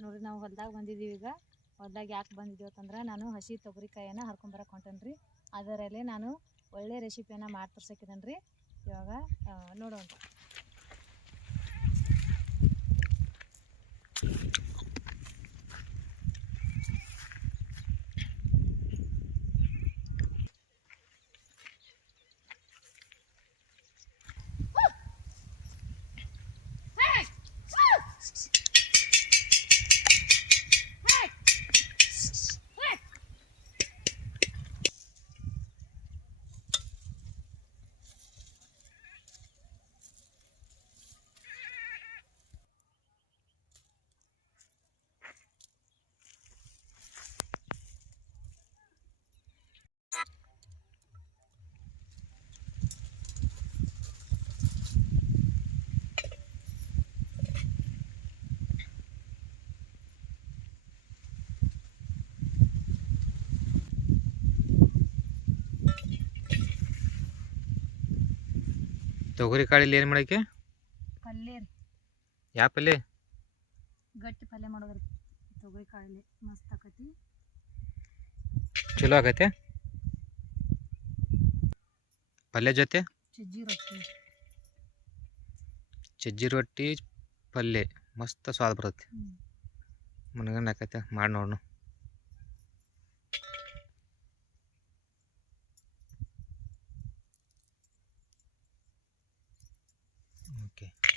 ನೋಡ್ರಿ, ನಾವು ಹೊಲ್ದಾಗ ಬಂದಿದ್ದೀವಿ ಈಗ. ಹೊಲ್ದಾಗ ಯಾಕೆ ಬಂದಿದ್ದೀವಿ ಅಂತಂದ್ರೆ, ನಾನು ಹಸಿ ತೊಗರಿಕಾಯನ್ನು ಹರ್ಕೊಂಬರಕ್ಕೆ ಹೊಂಟೇನಿ ರೀ ಅದರಲ್ಲಿ ನಾನು ಒಳ್ಳೆ ರೆಸಿಪಿಯನ್ನು ಮಾಡಿ ತೋರ್ಸಕ್ಕಿದ್ದೇನೆ ರೀ ಇವಾಗ ನೋಡೋಣ. ತೊಗರಿ ಕಾಳಿಲಿ ಏನು ಮಾಡಕ್ಕೆ ಪಲ್ಯ ರೀ. ಯಾವ ಪಲ್ಯ ಗಟ್ಟಿ ಪಲ್ಯ ಮಾಡೋದ್ರಿ. ತೊಗರಿ ಕಾಳಲ್ಲಿ ಮಸ್ತ್ ಆಕತಿ. ಚಲೋ ಆಗತ್ತೆ? ಪಲ್ಯ ಜೊತೆ? ಚಜ್ಜಿ ರೊಟ್ಟಿ. ಚಜ್ಜಿ ರೊಟ್ಟಿ ಪಲ್ಯ ಮಸ್ತ್ ಸ್ವಾದ ಬರುತ್ತೆ. ಮನಗಂಡ ಆಕೈತೆ ಮಾಡಿ ನೋಡೋಣ qué.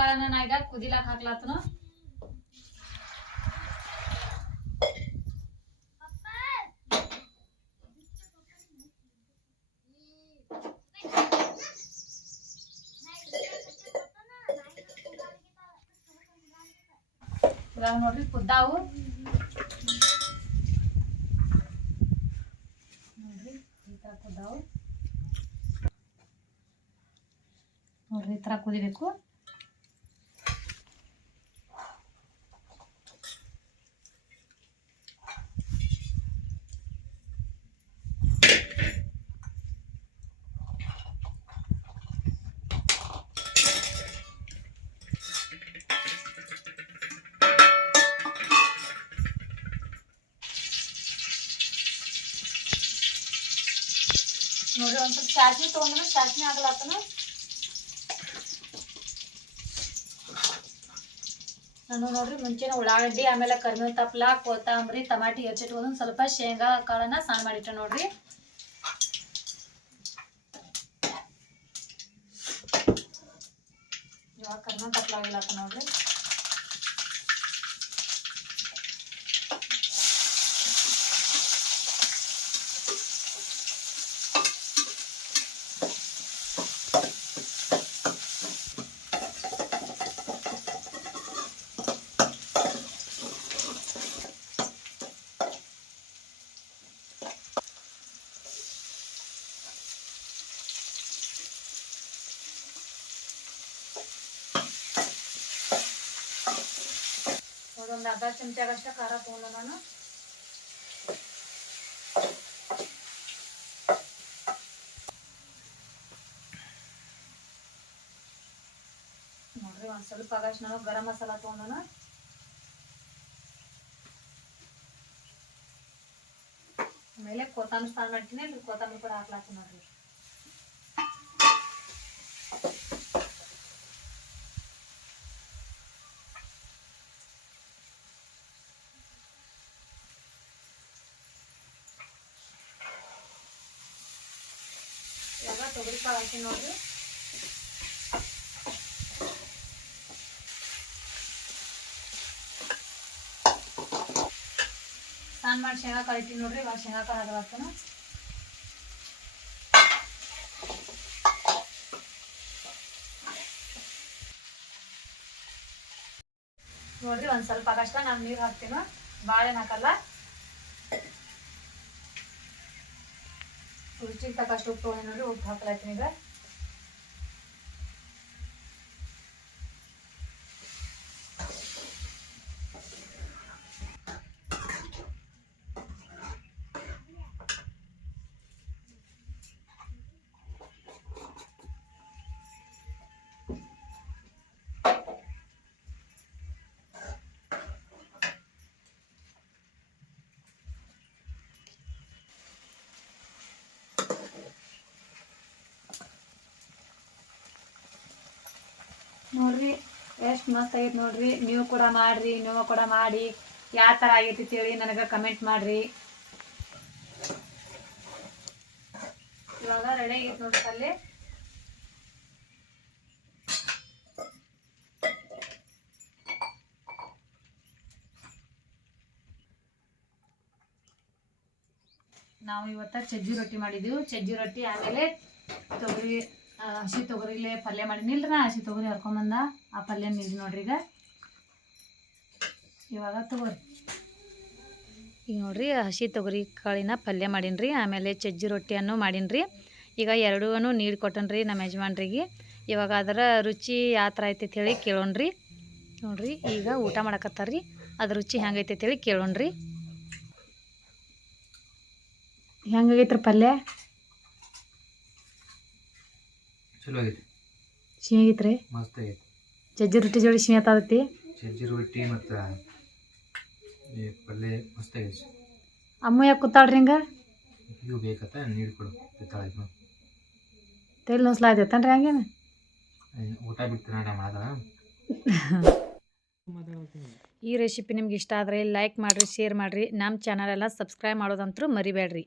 ಕಾಳನ್ನ ನಾ ಈಗ ಕುದಿಲಾಕ ಹಾಕ್ಲಾತನು. ಇವಾಗ ನೋಡ್ರಿ ಕುದ್ದಾವು. ನೋಡ್ರಿ ಈ ತರ ಕುದ್ದಾವು. ನೋಡ್ರಿ ಈ ತರ ಕುದಿಬೇಕು. ನೋಡ್ರಿ ಒಂದು ಸ್ವಲ್ಪ ಸಾಸ್ವಿ ತೊಗೊಂಡ್ರು ಸಾಸ್ವಿ ಆಗ್ಲಾತನ ನಾನು ನೋಡ್ರಿ, ಮುಂಚೆನ ಉಳ್ಳಾಗಡ್ಡಿ, ಆಮೇಲೆ ಕರಿಬೇವು ತಪ್ಪಲ ಕೊತ್ತಂಬರಿ, ಟಮಾಟಿ ಹೆಚ್ಚಿಟ್ಕೊಂಡು ಸ್ವಲ್ಪ ಶೇಂಗಾ, ಕಾಳನ್ನ ಸಾನ್ ಮಾಡಿಟ್ಟೆ ನೋಡ್ರಿ. ಇವಾಗ ಕರಿಬೇವು ತಪ್ಪಲ ಆಗಿಲ್ಲತ್ತ ನೋಡ್ರಿ. ನೋಡೊಂದು ಅರ್ಧ ಚಮಚಾಗಷ್ಟ ಖಾರ ತೊಗೊಂಡು ನಾನು ನೋಡ್ರಿ ಒಂದ್ ಸ್ವಲ್ಪ ಆಗಷ್ಟು ನಾನು ಗರಂ ಮಸಾಲ ತೊಗೊಂಡನ ಆಮೇಲೆ ಕೊತ್ತಂಬರಿ ಸ್ಥಾನ ಮಾಡ್ತೀನಿ ಇಲ್ಲಿ ಕೊತ್ತಂಬರಿ ಕೂಡ ಹಾಕ್ಲಾತೀನಿ ನೋಡ್ರಿ ಇವಾಗ ತೊಗರಿ ಕಾಳು ಹಾಕಿ ನೋಡ್ರಿ ಸಣ್ಣ ಮಾಡಿ ಶೇಂಗಾ ಕಾಳು ಇಟ್ಟಿನಿ ನೋಡ್ರಿ ಇವಾಗ ಶೇಂಗಾ ಕಾಳು ಹಾಕಲಾಗ್ತಾನ ನೋಡ್ರಿ ಒಂದ್ ಸ್ವಲ್ಪ ಆಗಷ್ಟ ನಾನು ನೀರು ಹಾಕ್ತೀನಿ ಬಾಳೆನ ಹಾಕಲ್ಲ ತಕ್ಕಷ್ಟು ಉಪ್ಪು ತೊಗೊಂಡು ನೋಡ್ರಿ ಉಪ್ಪು ಹಾಕಲಾಯ್ತೀನಿ ಈಗ ನೋಡ್ರಿ, ಎಷ್ಟು ಮಸ್ತ್ ಆಗೈತೆ ನೋಡ್ರಿ. ನೀವು ಕೂಡ ಮಾಡ್ರಿ, ನೀವು ಕೂಡ ಮಾಡಿ. ಯಾವ ಥರ ಆಗೈತಿ ಹೇಳಿ ನನಗೆ ಕಮೆಂಟ್ ಮಾಡ್ರಿ. ಇವಾಗ ರೆಡಿ ಆಗೈತೆ ನೋಡ್ರಿ ಅಲ್ಲಿ ನಾವು ಇವತ್ತ ಚಜ್ಜಿ ರೊಟ್ಟಿ ಮಾಡಿದ್ದೀವಿ ಚಜ್ಜಿ ರೊಟ್ಟಿ ಆಮೇಲೆ ತೊಗರಿ ಹಸಿ ತೊಗರಿಲೆ ಪಲ್ಯ ಮಾಡಿನಿಲ್ರಿ ನಾ ಹಸಿ ತೊಗರಿ ಹರ್ಕೊಂಬಂದ ಆ ಪಲ್ಯ ನೀರು ನೋಡ್ರಿ ಈಗ. ಇವಾಗ ತೊಗರಿ. ಈಗ ನೋಡ್ರಿ ಹಸಿ ತೊಗರಿ ಕಾಳಿನ ಪಲ್ಯ ಮಾಡೀನಿ ರೀ ಆಮೇಲೆ ಚಜ್ಜಿ ರೊಟ್ಟಿಯನ್ನು ಮಾಡೀನಿ ಈಗ ಎರಡೂ ನೀರು ಕೊಟ್ಟನ್ರಿ ನಮ್ಮ ಯಜಮಾನ್ರಿಗೆ. ಇವಾಗ ಅದರ ರುಚಿ ಯಾವ ಥರ ಐತೆ ಹೇಳಿ ಕೇಳೋಣ್ರಿ. ನೋಡ್ರಿ ಈಗ ಊಟ ಮಾಡಕತ್ತಾರ್ರಿ. ಅದ್ರ ರುಚಿ ಹೆಂಗೈತೆ ಹೇಳಿ ಕೇಳೋಣ್ರಿ. ಹೆಂಗಾಗೈತ್ರಿ ಪಲ್ಯ? ಚಲೋ ಆಗೈತಿ ಸಿಹಿ ಆಗೈತ್ರಿ ಮಸ್ತ್ ಆಗೈತಿ ಚಜ್ಜಿ ರೊಟ್ಟಿ ಜೋಡಿ ಶಿಮಿ ಆತದೈತಿ ಸಜ್ಜಿ ರೊಟ್ಟಿ ಮತ್ತು ಈ ಪಲ್ಯ ಮಸ್ತ್ ಆಗೈತಿ ಅಮ್ಮ ಯಾಕೆ ಕೂತಾಳ್ರಿ ಹಿಂಗ? ಇವು ಬೇಕತ್ತ ನೀಡ್ಕೊಡು ಬಿತ್ತಾಳ ತಲೆ ನುಸ್ಲಾತೈತನ್ರಿ ಹಂಗೇನು? ಊಟ ಬಿಡ್ತೀನಿ ನಾ ಮಾಡದ? ಈ ರೆಸಿಪಿ ನಿಮ್ಗೆ ಇಷ್ಟ ಆದರೆ ಲೈಕ್ ಮಾಡಿರಿ ಶೇರ್ ಮಾಡಿರಿ. ನಮ್ಮ ಚಾನಲೆಲ್ಲ ಸಬ್ಸ್ಕ್ರೈಬ್ ಮಾಡೋದಂತೂ ಮರಿಬೇಡ್ರಿ.